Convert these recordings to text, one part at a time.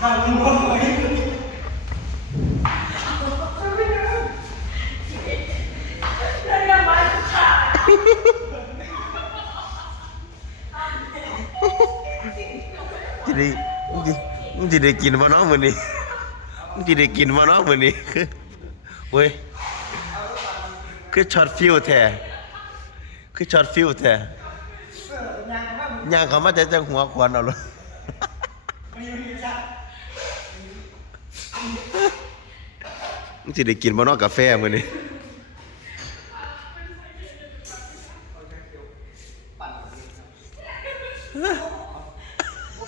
ข้าวมึงจะได้มึงสิมึงจะได้กินบ่เนาะมื้อนี้มึงจะได้กินบ่เนาะมื้อนี้คือเว้ยคือช็อตฟิวแท้คือช็อตฟิวแท้ย่างเขามาแต่จังหัวควันเอาเลย มึงสิได้กินบ่เนาะกาแฟมื้อนี้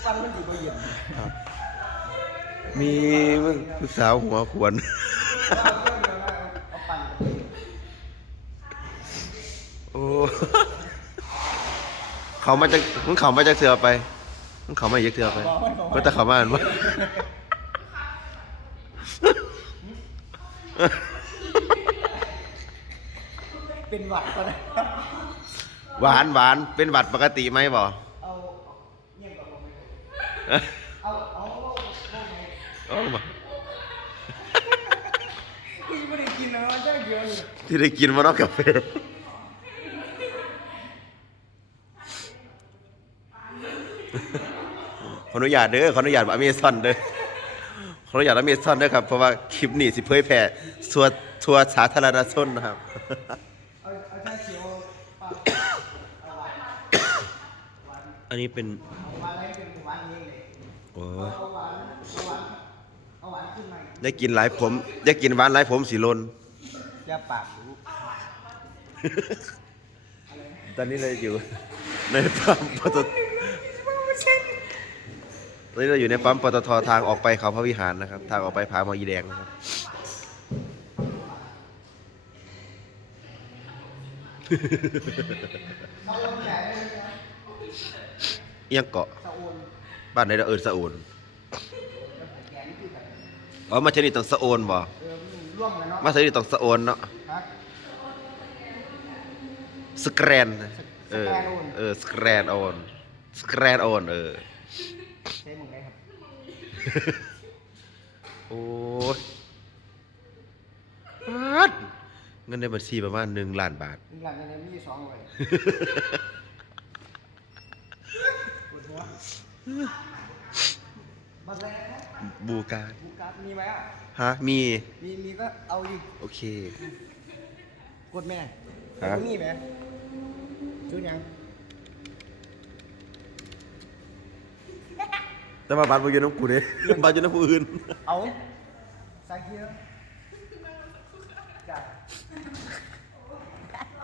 ฟันมันจีบเย็นมีมึงผู้สาวหัวควน เอาปั่นโอ้ เขามาจากมึงเขามาจากเสือไปมึงเขามาจากเสือไปก็แต่เขามาอันว่า เป็นหวัดก่อนนะหวานหวานเป็นหวัดปกติไหมบ่เอาเงียบกับผมเอาเอาเอาไงเอามาพี่ไม่ได้กินนะมันจะเกี่ยวอยู่ที่ได้กินมานอกกาแฟขออนุญาตเด้อขออนุญาตอเมซอนเด้อ ขออนุญาตอเมซอนเด้อครับ เพราะว่าคลิปนี้สิเผยแพร่ทั่วทั่วสาธารณชนนะครับเอาเอาชาเขียวปั่นอันนี้เป็นเอาหวานอะไรเป็นหวานนี้เลยโอ้เอาหวานเอาหวานเอาหวานขึ้นมาได้กินหลายผมได้กินหวานหลายผมสีลนจะปากรู้ตอนนี้เลยอยู่ในปั๊มปตท ตอนนี้เราอยู่ในปั๊มปตททางออกไปเขาพระวิหารนะครับ ทางออกไปผาหมออีแดงนะครับ เอียงเกาะ บ้านไหนเราเอินสะโอนแกงคือแบบอ๋อมาชนิดต้องสะโอนบ่เออร่วงเลยเนาะมาชนิดต้องสะโอนเนาะฮะสแกรน เออ เออ สแกรนโอน สแกรนโอน เออ ใช้มึงได้ครับ โอ้ยป๊าดเงินในบัญชีประมาณหนึ่งล้านบาทมีหลังในมีสองเลยปวดหัวบัตรแรกนะบูการบุกการดมีไหมอะ ฮะ มี มีมีก็เอาดิโอเค กดแม่ฮะ มีไหมชุดยัง แต่มาบัตรมาอยู่น้ำกูเด้บัตรอยู่น้ำผู้อื่น เอาใส่เกียร์จ้ะ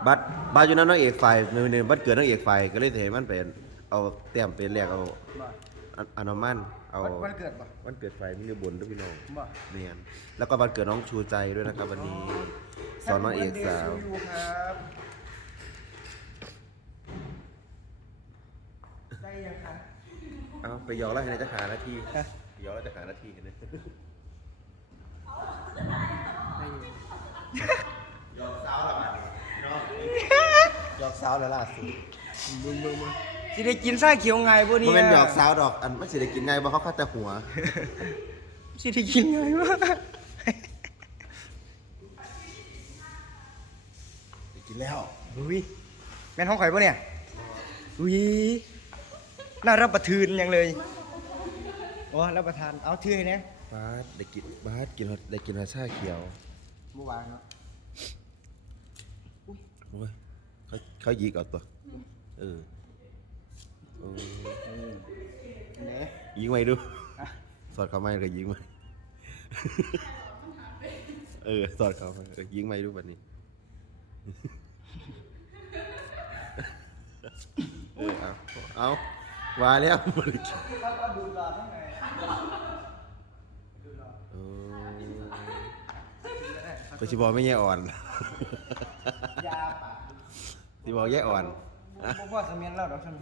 บัตรบัตรอยู่น้ำนางเอกฝ่ายในในบัตรเกิดนางเอกฝ่ายก็เลยเทมันเป็นเอาแต้มเป็นแรกเอาบ่อันอันนมันเอาวันวันเกิดป่ะวันเกิดฝ่ายมีเรือบนด้วยพี่น้องบ่เนียนแล้วก็วันเกิดน้องชูใจด้วยนะครับวันนี้สอนน้องเอกสาว Happy birthday to you ครับได้ยังคะ เอาไปยอแล้วให้นายจะหานาทีไปยอแล้วจะหานาทีกันนะได้อยู่ยอกสาวละบาทน้องยอกสาวแล้วล่ะสิมึงมึงมึงสิได้กินไส้เขียวไงพวกนี้มันเป็นหยอกสาวดอก อันมันสิได้กินไงบ่เขาเข้าแต่หัว สิได้กินไงวะได้กินแล้วอุ้ยแม่นห้องข่อยปะเนี่ยอุ้ย น่ารับประทืนยังเลยโอ้รับประทานเอาทื่อให้เนี่ยบาสได้กินบาสกินได้กินฮาชาเขียวเมื่อวานเนาะโอ้ยเขาเขายิกเอาตัวเออโอ้ยเนี่ยยิงไว้ดูสอดเขาไม่เลยยิงไว้เออสอดเขาไปเออยิงไม่ดูแบบนี้เออเอาเอา มาแล้วบริจาคครับเอาดูหลอดข้างในเออก็ชิบอกไม่แย่อ่อนยาปากชิบอกแย่อ่อนบ่พ่อสมียนเล่าดอกซั่น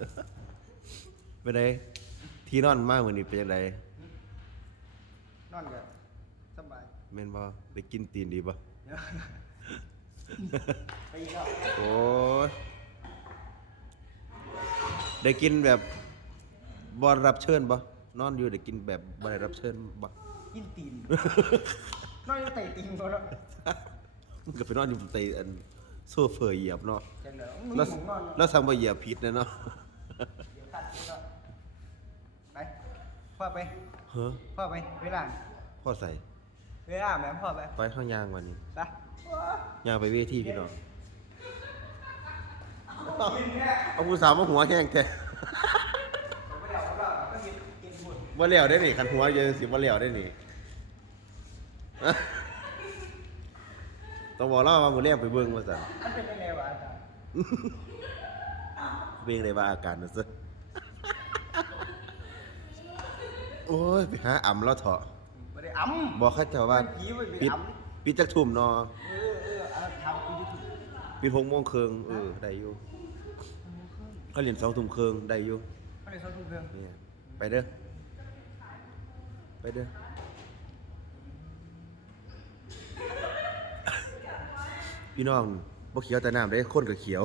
เป็นไงที่นอนมากเหมือนนี้เป็นยังไงนอนก็สบายแม่นบ่ได้กินตีนดีบ่เดี๋ยวไปอีกแล้วโอ้ยได้กินแบบ บอลรับเชิญบ่นอนอยู่ได้กินแบบบ่ได้รับเชิญบ่กินตีนนอนอยู่เตะตีนเขาแล้วมันก็ไปนอนอยู่ใต้อันโซเฟอร์เหยียบเนาะจังเดี๋ยวมึงแล้วหมุนนอนแล้วสั่งบ่เหยียบผิดนะเนาะเดี๋ยวตัดเดี๋ยวก็ไปพ่อไปเฮ้อพ่อไปเวลาพ่อใส่เวลาแม่พ่อไปไปข้างยางวันนี้ไปยางไปเวทีพี่น้องกินเนี่ยเอาผู้สาวมาหัวแห้งแท้ ไม่ได้เอาเราก็กิน กินบุญบ่แล้วได้นี่คันหัวเยอะสิบ่แล้วได้นี่ต้องบอกเล่าว่ามื้อแรกไปเบิ่งว่าซั่นมันเป็นยังไงวะอาจารย์เบิ่งได้ว่าอาการนั่นซะโอ้ยไปหาอ่ำแล้วเถาะไม่ได้อ้ำบอกเขาเจ้าว่ามันผีมันไปปิดอ่ำปิดจักทุ่มเนาะเออเออเอาทำกูจะถูกปิด6โมงครึ่งเออได้อยู่เขาเรียน2ทุ่มครึ่งได้อยู่ไม่ได้สอนทุกเรื่องเนี่ยไปเด้อ ไปเด้อพี่น้องบ่เขียวแต่น้ำได้คนก็เขียว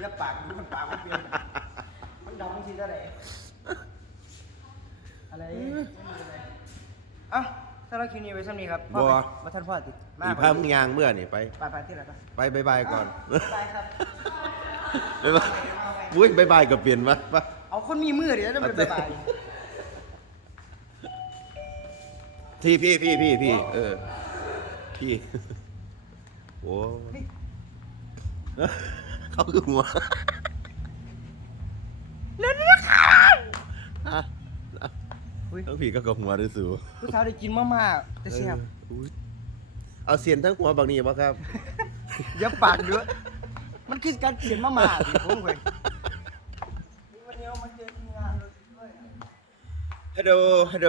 แล้วปากมันปากมันเปลี่ยนมันดำมันทีเท่าไหร่อะไรไม่มีอะไรอะถ้าเราคิวนี้ไว้สักนี้ครับพ่อบ่ไปมาท่านพ่อติดอีพามึงยางเมื่อนี่ไป ไปไปที่ไหนครับไปบายบายก่อนไปครับบ๊ายบายอุ้ยบายบายก็เปลี่ยนมาปะเอาคนมีมือเดี๋ยวจะไปเอาสิบ ที่พี่พี่พี่พี่เออ พี่โอ้เฮ้ยเขาคือหัวเล่นนะคะอะอุ้ยทั้งพี่ก็กับหัวด้วยสูผู้สาวได้กินมากๆจะเสียบเอออุ๊ยเอาเสียนทั้งหัวบางนี้ป่ะครับอย่าปากด้วยมันคือการเขียนมากๆสิผมเว้ยวันนี้เรามาเจอทีมงานเลยด้วยฮัลโหลฮัลโหล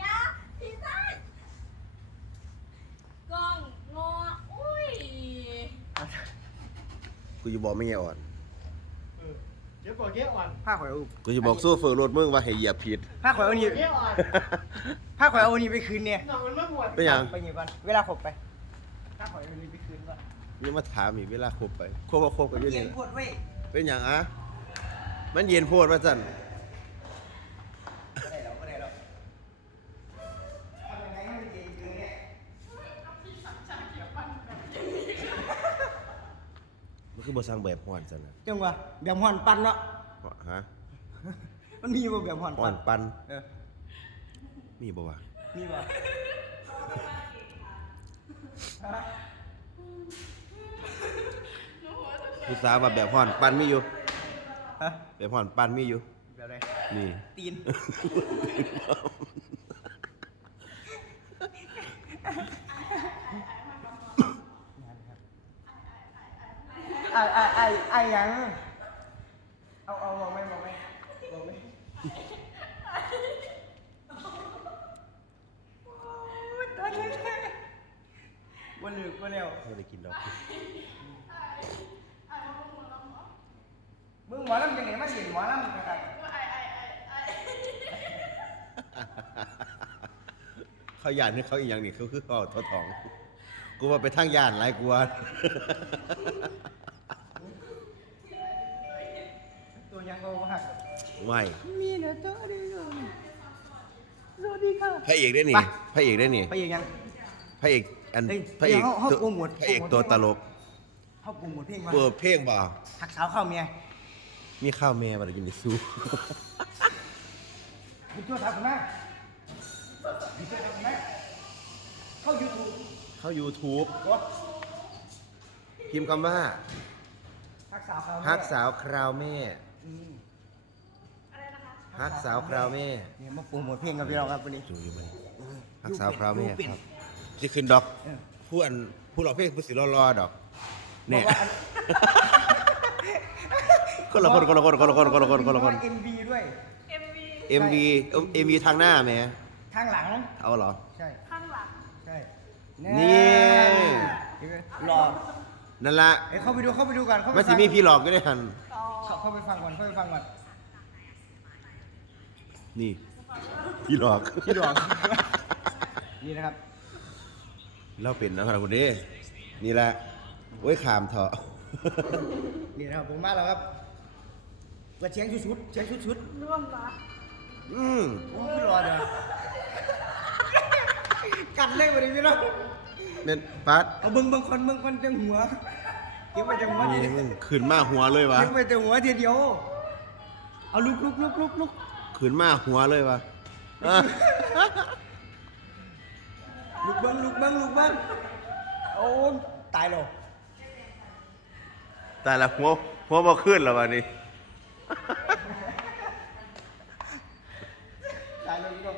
ยาพี่ซ่านกล้องงออุ้ย กูจะบอกไม่ไงอ่อนเดี๋ยวก่อนเกี้ยอ่อนผ้าข่อยเอากูจะบอกโซ่เฟอร์รถมึงว่าให้เหยียบผิด ผ้าข่อยเอานี่เกี้ยอ่อนผ้าข่อยเอานี่ไปคืนเนี่ยหน่อมันไม่หมดเป็นหยังไปอยู่ก่อนเวลาขบไปผ้าข่อยเอานี่ไปคืนก่อนยังมาถามอีกเวลาคบไปคบก็คบกันอยู่เย็นี่นปวดเว้ยเป็นอย่างอะมันเย็นโพดว่าจัน ไม่ได้แล้วไม่ได้แล้วทำยังไงให้มันเย็นคืนเนี่ย มัน คือบสร้างแบบห่อนจันนะจังหวะแบบห่อนปันเนาะฮะมันมีบ่แบบห่อนห่ปัอนนปันเออมีบ่วะมีบ่ผู้สาวว่าแบบห่อนปันมีอยู่ ฮะแบบห่อนปันมีอยู่แบบอะไร นี่ ตีนไอ้ไอ้ ไอ้ไอ้ยัง เอาเอามองไหมมองไหมมองไหมโอ้ยตายแล้ววันลึกวันแล้วไม่ได้กินดอกมึงหมอลำยังไงมาเห็นหมอลำกันเขาหยานให้เขาอีกอย่างนี่เขาคือเขาทอทอง กูว่าไปทางย่านไรกูว่า ไม่ มีนะตัวเดียวสวัสดีค่ะพระเอกได้นี่ ไป พระเอกได้นี่ ไปยังยัง พระเอกอันเฮ้ยพระเอกเดี๋ยวเขาตัวโปรโมท พระเอกโปรโมทตัวตลกเข้าปุ่มหมดเพลงมาเปิดเพลงบ่หักสาวเข้าเมียมีข้าวแม่มาได้กินในสู้ คุณช่วยทำกันนะคุณช่วยทำกันนะเข้ายูทูบเข้า YouTube กดพิมพ์คำว่าหักสาวเข้าฮักสาวคราวแม่อืม ฮักสาวคราวแม่เนี่ยมาโปรโมทเพลงกับพี่เราครับวันนี้ ดูอยู่ไหมฮักสาวคราวแม่ดูเป็นครับที่ขึ้นดอกเออ ผู้อันผู้ร้องเพลงผู้สิรอรอดอกเนี่ยบอกว่าอันคนละคนคนละคนคนละคนคนละคนคนละคน เอ็มวีด้วย เอ็มวี MV MV ทางหน้าแหม่ทางหลัง เอาเหรอ ใช่ ข้างหลังใช่นี่ เห็นไหมรอนั่นละเอ้ยเข้าไปดูเข้าไปดูก่อนเข้าไปมันสิฟังมีพี่หลอกก็ได้หันต่อเข้าเข้าไปฟังก่อนเข้าไปฟังก่อน นี่พี่หลอกพี่หลวงนี่นะครับ เราเป็นนะครับคุณเด้นี่แหละโอ้ยขามเถอะนี่นะครับผมมาแล้วครับกระเชียงชุดๆเชียงชุดร่วมปะอืมๆผมคือรอเด้อกันเลยวันนี้พี่น้องเป็นปัดเอาเบิ่งเบิ่งคนเบิ่งคนจังหัวเก็บไว้จังหัวนี่นี่มึงขึ้นมาหัวเลยวะเก็บไว้แต่หัวทีเดียวเอาลุกลุกลุกลุกลุก ขึ้นมาหัวเลยวะอะลุกเบิ่งลุกเบิ่งลุกเบิ่งโอ้ยตายแล้วแต่ละหัวหัวบ่ขึ้นแล้ววันนี้ ตายแล้วพี่น้อง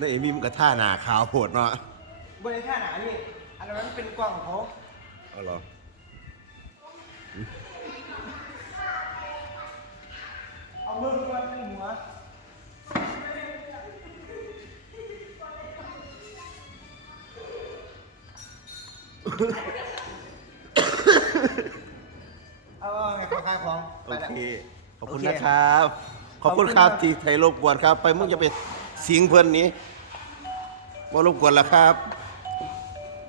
นี่นเอมี่มันกระท่าหนาขาวโหดเนาะบริท่าหนานี่อันนั้นเป็นกล้องของเขาเอาเหรอเอามือมาเป็นหัวเอาเอาไงของขายของโอไปละ เค ขอบคุณโอเคนะครับขอบคุณครับ ขอบคุณครับที่ไทยรบกวนครับ ไปมึงจะไป สิงเพื่อนนี้ว่ารบกวนแล้วครับ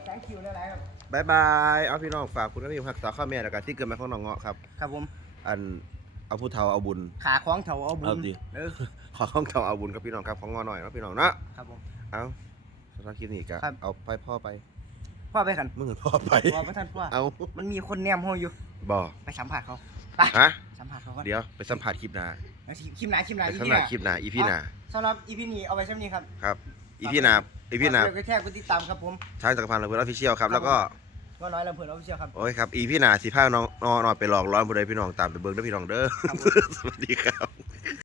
แ thank you หลายๆครับ บายบายเอาพี่น้องฝากคุณพี่รักษาข้าวแม่แล้วกันที่เกิดมาของน้องเงาะครับ ครับผม อันเอาผู้เฒ่าเอาบุญ ขาคล้องเถาเอาบุเอาญดิ เออขอข้องเฒ่าเอาบุญกับพี่น้องครับของงอหน่อยนะพี่น้องเนาะครับผม เอาสำหรับคลิปนี้ก็ครับ เอาไปพ่อไปพ่อไปขันมึงกับพ่อไป พ่อพระท่านพ่อเอามันมีคนแนมห้อยอยู่ บ่ไปสัมผัสเขา ไป ฮะ สัมผัสเขาก่อนเดี๋ยวไปสัมผัสคลิปหน้าเอาสิคลิปหนาคลิปหนาไปอีสัมพีผัสหนาคลิปหน้าอีพี่หน้าสำหรับอีพีนี้เอาไว้ช่ำนี้ครับครับอีพี่หน้าอีพี่หน้าฝกกดแค่กดติดตามครับผมทางจักรพันธ์ระเบิดออฟฟิเชียลครับแล้วก็ก็น้อยลำเพลินเราเชียครับ โอ้ยครับอีพี่หนาสิพาน้องนอนไปหลอกร้อนบุได้พี่น้องตามไปเบิ่งเด้อพี่น้องเด้อ สวัสดีครับ